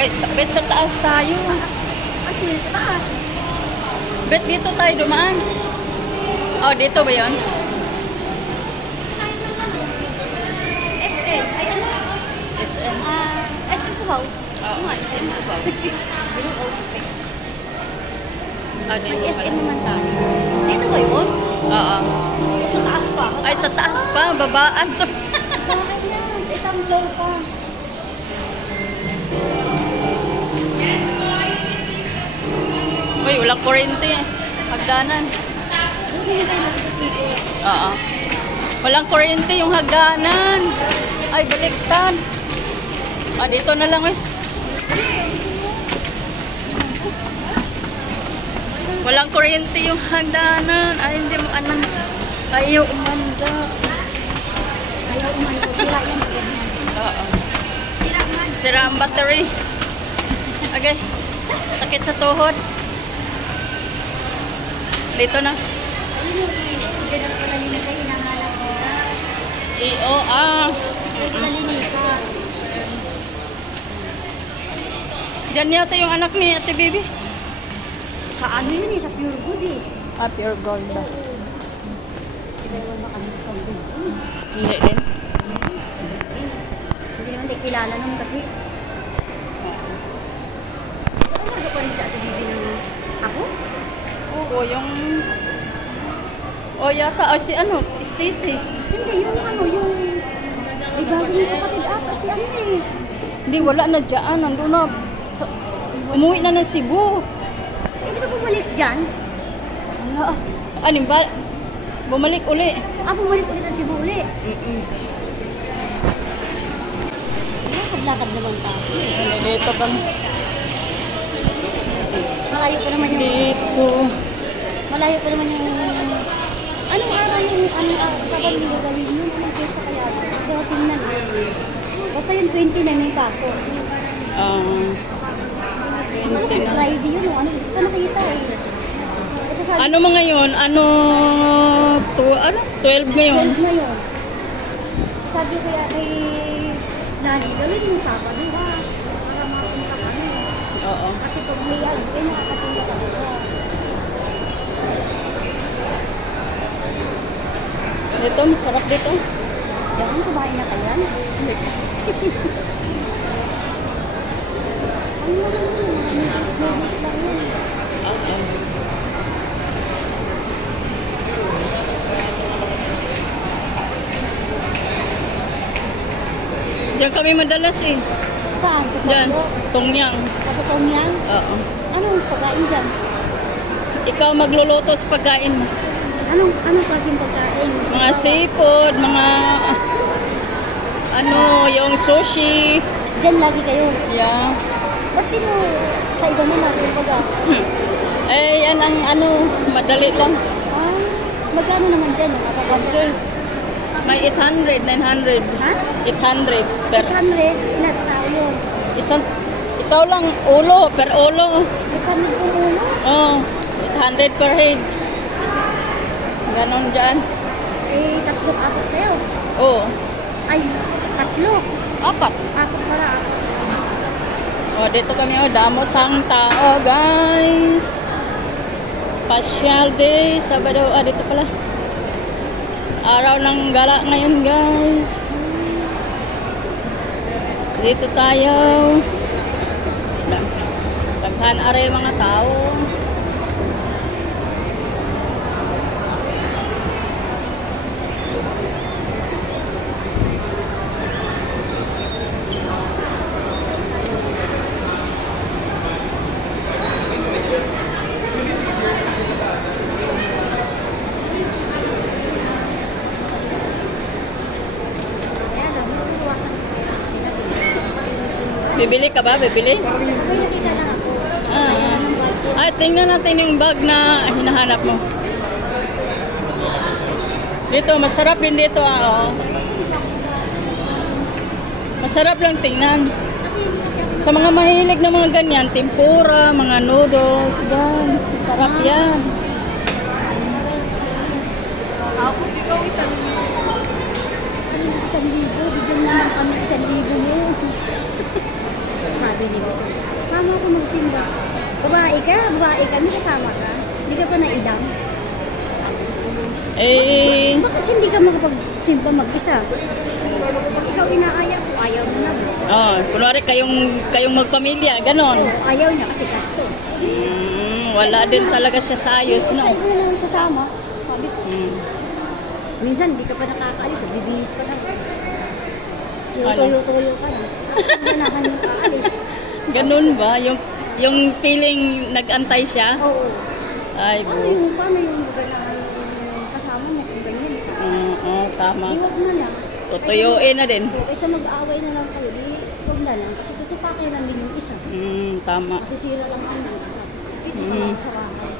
Bet sa taas tayo. Ay, sa taas. Bet dito tayo dumaan. Oh, dito ba yun? SM. Ay, ano? SM. SM Cubao. Oo, SM Cubao. Yung Austin. Dito May SM pala. naman tayo. Dito ba yun? Oo. Sa taas pa. Ay, sa taas pa. Babaan to. Bakit na? Sa isang floor pa. Uy, walang kurente. Hagdanan. Oo. Walang kurente yung hagdanan. Ay, baliktad. Dito na lang eh. Walang kuryente yung hagdanan. Ay, hindi mo anong ayaw umanda. Ayaw umano. Sira yan. Oo. Sira man. Sira ang battery. Okay. Sakit sa tuhod. Dito na. Ayun yung hindi na pala linika hinahanap ko. EO, Nalinika. Diyan yata yung anak ni Ate Bibi. Sa ano yun eh? Sa Pure Good eh. Pure gold ba? Iba-iwan maka-discount din. Hindi din. Hindi naman tayo kilala naman kasi. Ano pa rin sa ating bibi ng ako? Oo, yung... O yata, si ano, Stacy. Hindi, yung ano, yung... May bago ng kapatid ata si ano eh. Hindi, wala na dyan. Nandun na. Umuwi na ng Cebu. Hindi ba bumalik dyan? Wala. Aning ba? Bumalik uli. Bumalik ulit ang Cebu uli. Lakad-lakad naman tayo. Dito kami. Malayo pa naman yung... Dito. Malayo pa naman yung... Anong araw yung... Anong araw? Sabang yung gagawin yun? Anong pesa kaya? Kaya tingnan eh. Basta yung 20 na may kaso. Friday yun o ano? Ito nakita eh. Ano mga yun? Ano? 12 ngayon? 12 na yun. Sabi ko kaya kay Lali, gawin yung Sabado ha. Para makapunta kami. Oo. Kasi pag may alam, ay nakakapunta kami. Dito, masarap dito. Diyan, kumain na kayo yan. Ano naman yun? Noodles lang yun. Diyan kami madalas eh. Saan? Sa Diyan, Tokyo? Tongyang. Sa Tongyang? Oo. Anong pagkain dyan? Ikaw magluluto sa pagkain mo. Anong klaseng pagkain? Mga seafood, mga ano, yung sushi. Diyan lagi kayo? Yeah. Ba't di mo sa iba naman yung baga? Eh, yan ang ano, madali lang. Magkano naman din? Nasa 1K? May 800, 900. Ha? 800 per 800? Ilan tao yun? isang, ikaw lang, ulo, per ulo. 800 kung ulo? Oh, 800 per head. Ganon dyan. Eh, apat kayo? Oo. Ay, tatlo? Apat. Apat para apat. Oh, dito kami, damo sang tao, guys. Pasyal day, Sabado, dito pala. Araw ng gala ngayon, guys. Dito tayo. Daghan are mga tao. Bibili ka ba? Bibili? May nakita lang ako. Ay, tingnan natin yung bag na hinahanap mo. Dito, masarap din dito. Masarap lang tingnan. Sa mga mahilig na mga ganyan, tempura, mga noodles, yan. Sarap yan. Ako sigaw 1,000. 1,000. Bigyan naman kami 1,000 mo. sabi ni Bito, kasama ako magsimba. Babae ka, may kasama ka. Hindi ka pa naidam. Eh, Bakit hindi ka makapagsimba mag-isa? Pag ikaw inaaya ko, ayaw mo na. kunwari kayong magpamilya, ganon. Ayaw niya kasi gasto. Wala din talaga siya sa ayos, no? Kasi mo naman sasama. Sabi ko, Mm. minsan hindi ka pa nakakaalis, bibihis pa lang. Ano? Tuyo-tuyo ka na. Ganahan mo kaalis. Ganun ba? Yung feeling nag-antay siya? Oo. Ay, Paano yung ganahan yung kasama mo kung ganyan? Oo, tama. Iwag na lang. Tutuyuin na din. Kaysa mag-aaway na lang kayo, huwag na lang. Kasi tutupakin lang din yung isa. Tama. Masisira lang ang nasa. Dito ka lang sa bahay.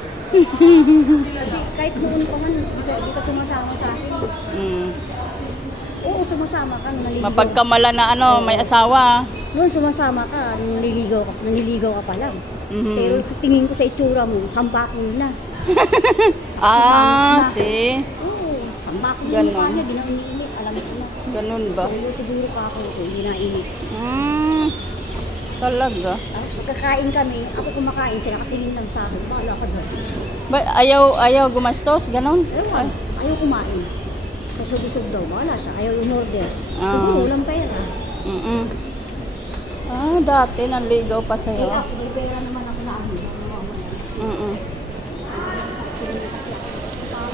Kasi kahit noon pa man, di ka sumasama sa akin. Oo, sumasama ka, naliligaw. Mapagkamala na may asawa. Noon sumasama ka, naniligaw ka pa lang. Pero tingin ko sa itsura mo, sambak mo na. See? Oo, sambak mo Ganon. na niya, di na umiinit. Alam ko na. Ganun ba? Pero siguro pa ako ito, hindi na init. Talaga? Tapos pagkakain kami, ako kumakain, siya nakatingin lang sa akin. Bahala ka dyan. Ba, ayaw gumastos? Ganon? Ewan, ayaw kumain. Kasubisog daw, bahala siya. Ayaw in-order. Ah. Siguro, walang pera. Dati nanligaw pa Eh, sa'yo. ako, may pera naman ako na ano.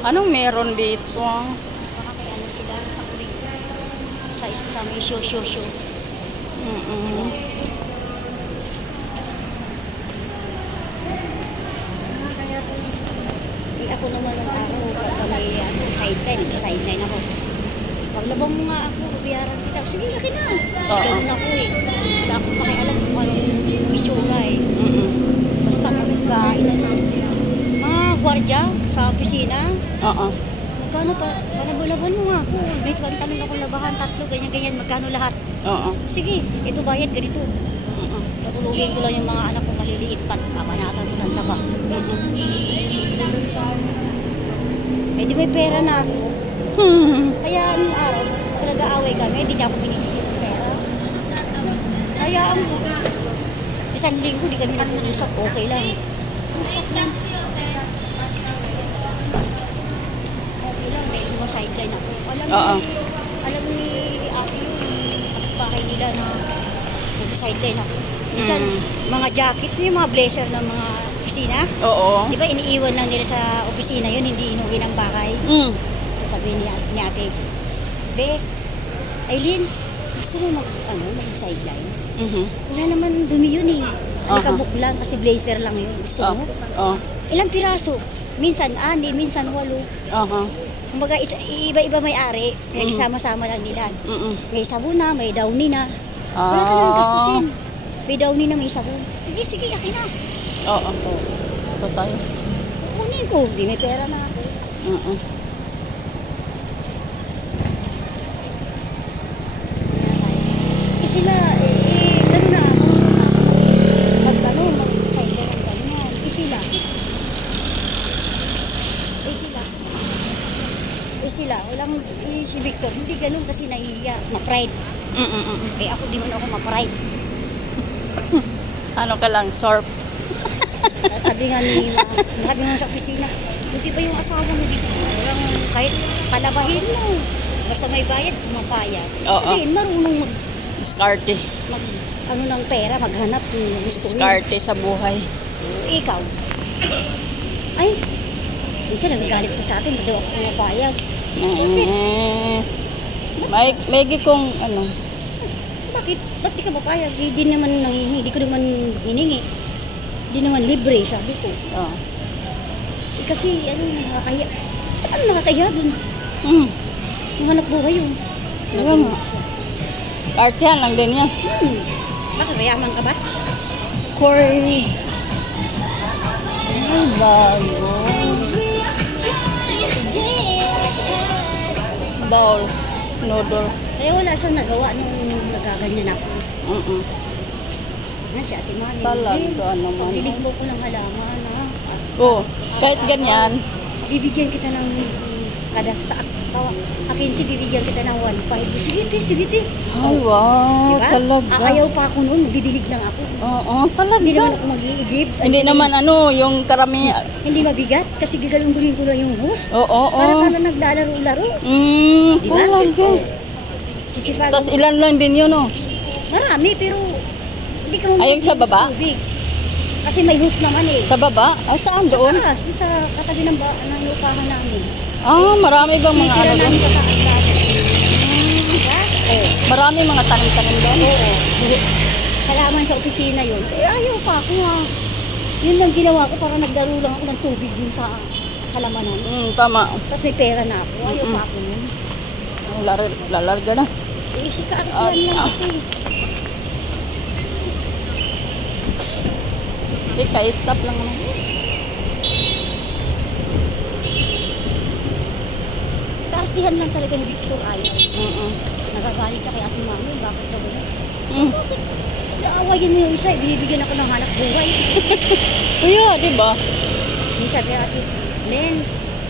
Anong meron dito? Baka may ano sila sa kulig. Sa isa sa may show. Kaya po, ako naman ang ako, pagka may sideline ako. Paglabang mo nga ako, bayaran kita. Sige, laki na. Kasi ganun ako eh. Wala akong pakialam kung anong itsura eh. Basta magkain na lang. Mga gwardiya sa opisina. Magkano pa? Palaban mo nga ako. May tanong akong labahan, 3, ganyan-ganyan. Magkano lahat? Sige, ito bayad, ganito. Patulugin ko lang yung mga anak kong maliliit pa. Papanatan ko ng laba. Eh di may pera na ako. Kaya anong araw, pag nag-aaway kami, hindi niya ako binibigyan ng pera. Hayaan mo. 1 linggo, di kami nag-uusap, okay lang. Okay lang, may mga sideline ako. Alam ni ate yung bahay nila na nag-sideline ako. Minsan, mga jacket, yung mga blazer ng mga opisina. Di ba iniiwan lang nila sa opisina yun, hindi inuwi ng bahay. Sabi ni ate, Be, Aileen, gusto mo mag-sideline? Wala naman dumi yun eh. Alikabok lang kasi blazer lang yun. Gusto mo? Ilang piraso? Minsan 6, minsan 8. Kumbaga, iba-iba may-ari. Nagsama-sama lang nila. May sabon na, may downy na. Wala ka naman gastusin. May downy na, may sabon. Sige, akin na. Ito tayo. Kunin ko. Di may pera na ako. Sila, gano'n na ako. Pag gano'n, mag-sideline ng gano'n. Sila. Walang, si Victor, hindi gano'n kasi nahihiya. Ma-pride. Eh ako, di man ako ma-pride. Ano ka lang, sorp. Sabi nga sa opisina, buti pa yung asawa mo dito. Walang kahit palabahin mo. Basta may bayad, mapayag. Sabihin, marunong Diskarte. ng pera, maghanap kung gusto mo. Diskarte sa buhay. Ikaw. Ay, minsan nagagalit pa sa atin, hindi ako pumapayag. May kong Bakit? Ba't di ka mapayag? Hindi ko naman hiningi. Hindi naman libre, sabi ko. Kasi, nakakahiya. Ano nakakahiya dun? Yung hanap buhay yun. Artihan lang din yan. Bakit mayaman ka ba? Corey. Ay, bago. Bowls. Noodles. Kaya wala siyang nagawa nung nagaganyan ako. Si Ate Mami. Talaga naman. Pabilig mo ko ng halaman, ha? Kahit ganyan. Bibigyan kita ng akin si bibigyan kita ng 1.5. Sige, te. Ay, wow, Diba? talaga. Ayaw pa ako noon, magdidilig lang ako. Oo, talaga. Hindi naman ako mag-iigib. Hindi naman yung karami. Hindi mabigat kasi gigalunggurin ko lang yung hose. Oo, Para oo. pala naglalaro-laro. Talaga. Sisipag. Tapos ilan lang din yun, oh. Marami, pero hindi ka Ay, yung sa baba? tubig. Kasi may hose naman eh. Sa baba? Ay, saan doon? Sa taas, di sa katabi ng lupahan namin. Marami bang mga Titira ano doon? namin sa taas dati. Diba? Marami mga tanim-tanim doon. Oo. Halaman sa opisina yun. Ayaw pa ako ha. Yun lang ginawa ko para naglaro lang ako ng tubig dun sa halamanan. Tama. Tapos may pera na ako. Ayaw pa ako nun. Lalarga na. Sikat yan lang kasi. Stop lang naman. Kartihan lang talaga ni Victor ayaw. Nagagalit siya kay Ate Mami. Bakit daw ba? Bakit? Naawayin mo yung isa, binibigyan ako ng hanap buhay. Kuya, di ba? May sabi Ate, Len,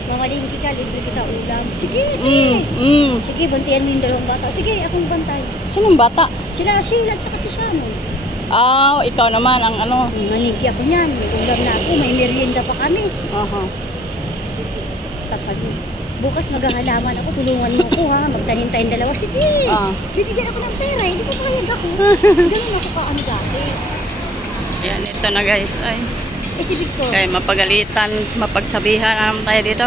mamaling kita, libre kita ulam. Sige, Sige, bantayan mo yung dalawang bata. Sige, akong bantay. Sinong bata? Sila, at saka si Shannon. Ikaw naman ang ano. Naligi ako niyan. May ulam na ako. May merienda pa kami. Tapos sabi, bukas maghahalaman ako. Tulungan mo ako ha. Magtanim tayong dalawa. Sige. Bibigyan ako ng pera. Hindi ko pahayag ako. Ganun ako kaano dati. Yan, ito na guys. Ay. Si Victor. Kaya mapagalitan, mapagsabihan naman tayo dito.